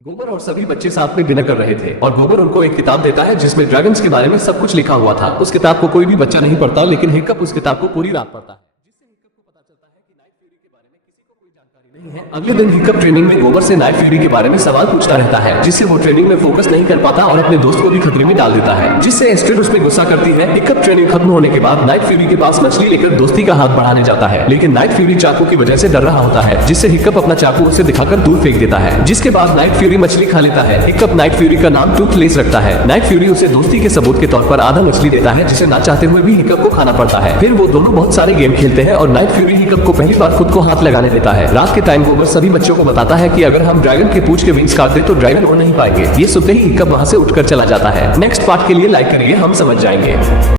गोबर और सभी बच्चे साथ में डिनर कर रहे थे और गोबर उनको एक किताब देता है जिसमें ड्रैगन्स के बारे में सब कुछ लिखा हुआ था। उस किताब को कोई भी बच्चा नहीं पढ़ता, लेकिन हिक्कप उस किताब को पूरी रात पढ़ता है, जिससे हिक्कप को पता चलता है कि नाइट फ्यूरी के बारे में किसी को कोई जानकारी नहीं है। अगले दिन हिक्कप ट्रेनिंग में गोबर से नाइट फ्यूरी के बारे में सवाल पूछता रहता है, जिससे वो ट्रेनिंग में फोकस नहीं कर पाता और अपने दोस्त को भी खतरे में डाल देता है, जिससे एस्ट्रिड उस पर गुस्सा करती है। हिक्कप ट्रेनिंग खत्म होने के बाद नाइट फ्यूरी के पास मछली लेकर दोस्ती का हाथ बढ़ाने जाता है, लेकिन नाइट फ्यूरी चाकू की वजह से डर रहा होता है, जिससे हिक्कप अपना चाकू उसे दिखाकर दूर फेंक देता है, जिसके बाद नाइट फ्यूरी मछली खा लेता है। हिक्कप नाइट फ्यूरी का नाम टूथलेस रखता है। नाइट फ्यूरी उसे दोस्ती के सबूत के तौर पर आधा मछली देता है, जिसे ना चाहते हुए भी हिक्कप को खाना पड़ता है। फिर वो दोनों बहुत सारे गेम खेलते हैं और नाइट फ्यूरी हिक्कप को पहली बार खुद को हाथ लगाने देता है। रात के टाइम गोबर सभी बच्चों को बताता है कि अगर हम ड्रैगन के पूंछ के विंग्स काट दे तो ड्रैगन उड़ नहीं पाएंगे। ये सुनते ही हिक्कप वहां से उठकर चला जाता है। नेक्स्ट पार्ट के लिए लाइक करिए, हम समझ जाएंगे।